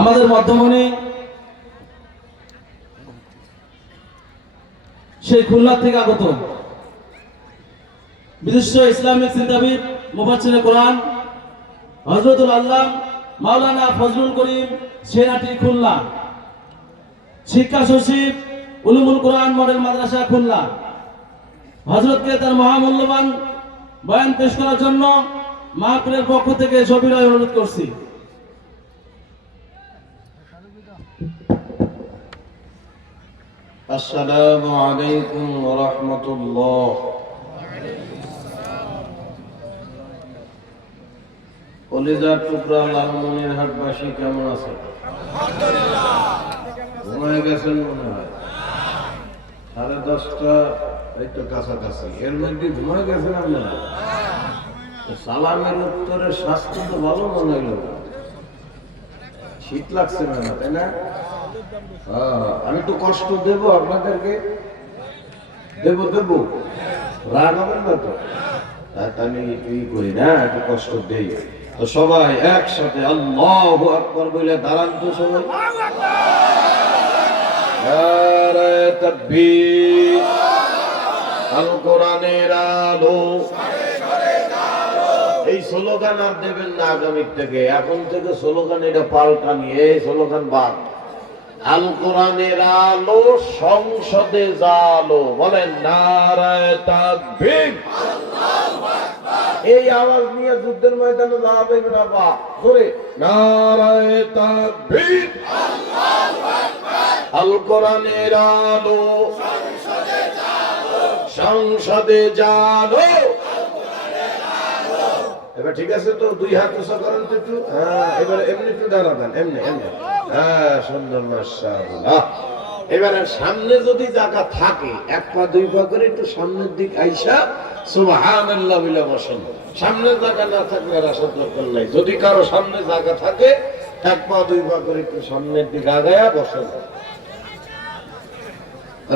আমাদের মধ্যমণি সেই খুলনা থেকে আগত বিশিষ্ট ইসলামিক চিন্তাবিদ মুফাসসিরে কোরআন হযরতুল আল্লাহ মাওলানা ফজলুল করিম সেনাটি খুলনা, শিক্ষা সচিব উলুমুল কোরআন মডেল মাদ্রাসা খুলনা, হযরতকে তার মহামূল্যবান বয়ান পেশ করার জন্য মাহফিলের পক্ষ থেকে সবিনয় অনুরোধ করছি। আসসালামু আলাইকুম ওয়া রাহমাতুল্লাহ। কলিজার টুকরা লালমনিরহাটবাসী কেমন আছেন? ঘুমায় গেছেন মনে হয়। 10:30 একটু কাছাকাছি, এর মধ্যে ঘুমায় গেছেন আপনারা। সালামের উত্তরের স্বাস্থ্য তো ভালো মনে হইল, শীত লাগছে না, তাই না? আমি একটু কষ্ট দেব আপনাদেরকে, দেব রাগ হবেন না তো? আমি ই করি না, একটু কষ্ট দেই। তো সবাই একসাথে আল্লাহু আকবার বলে দাঁড়ান তো সবাই। নারে তাকবীর, আল কোরআনের আলো। এই স্লোগান আর দেবেন না আগামী থেকে, এখন থেকে স্লোগান এটা পাল্টা নিয়ে এই স্লোগান বাদ। আল কোরআনের আলো সংসদে জালো, বলেন নারে তাকবীর। এই আওয়াজ নিয়ে যুদ্ধের ময়দানে যাবে বাবা, ধরে নারে তাকবীর। আল কোরআনের আলো সংসদে জালো। এবার ঠিক আছে তো, দুই হাত উঁচা করেন তো একটু। এবার এমনি একটু দাঁড়াবেন, এমনি এমনি। সুন্দর, মাশাআল্লাহ। এবারে সামনে যদি জায়গা থাকে, 1 পা 2 পা করে একটু সামনের দিক আইসা সুবহানাল্লাহ বলে বসেন। সামনে জায়গা না থাকলে আর আসার দরকার নাই। যদি কারো সামনে জায়গা থাকে, 1 পা 2 পা করে একটু সামনের দিক আগায়া বসেন।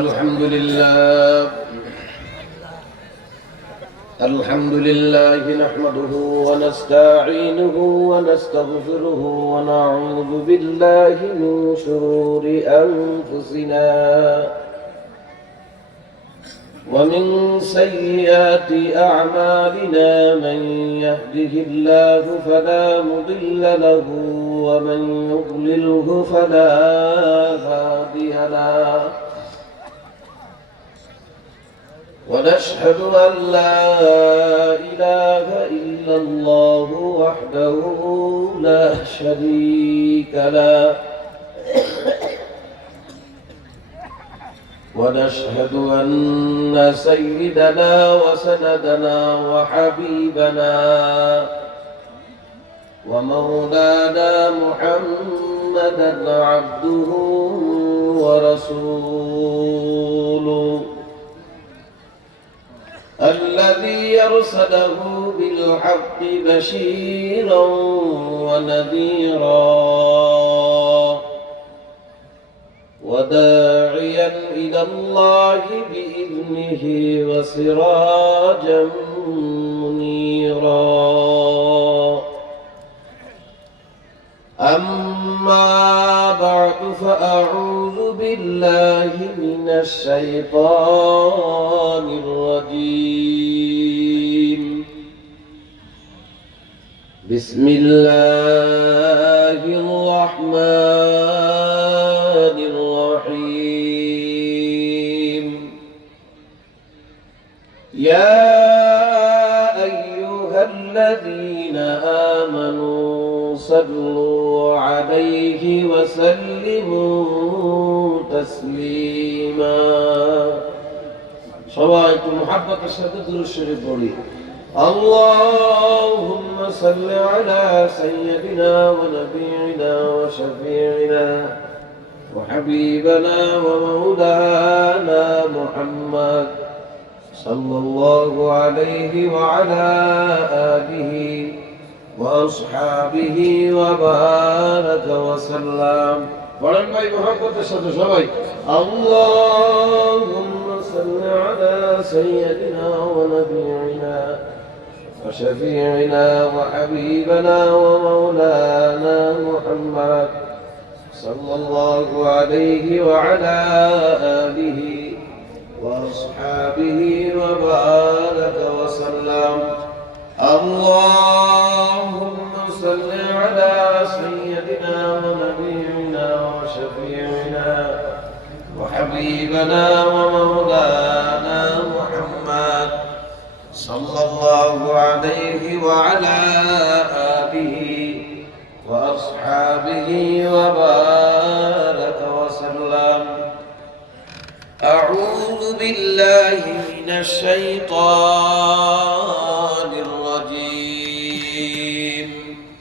আলহামদুলিল্লাহ الحمد لله نحمده ونستعينه ونستغفره ونعوذ بالله من شرور أنفسنا ومن سيئات أعمالنا، من يهده الله فلا مضل له ومن يضلله فلا هادي له، ونشهد أن لا إله إلا الله وحده لا شريك له، ونشهد أن سيدنا وسندنا وحبيبنا ومولانا محمدا عبده ورسوله الذي أرسله بالحق بشيرا ونذيرا وداعيا إلى الله بإذنه وسراجا منيرا. أما بعد، فأعوذ بالله من الشيطان الرجيم. بسم الله الرحمن الرحيم. يا أيها الذين آمنوا صلوا عليه وسلموا تسليما. সবাই একটু মুহাব্বতের সাথে দুরূদ শরীফ পড়ি। اللهم صل على سيدنا ونبينا وشفيعنا وحبيبنا ومولانا محمد صلى الله عليه وعلى آله وأصحابه وبارك وسلم. বলেন ভাই মুহাব্বতের সাথে সবাই, اللهم صل على سيدنا ونبينا وشفيعنا وحبيبنا ومولانا محمد صلى الله عليه وعلى آله وأصحابه وبارك وسلم. اللهم صل على سيدنا ونبينا وشفيعنا وحبيبنا ومولانا محمد صلى الله عليه وعلى آله وأصحابه وبارك وسلم. أعوذ بالله من الشيطان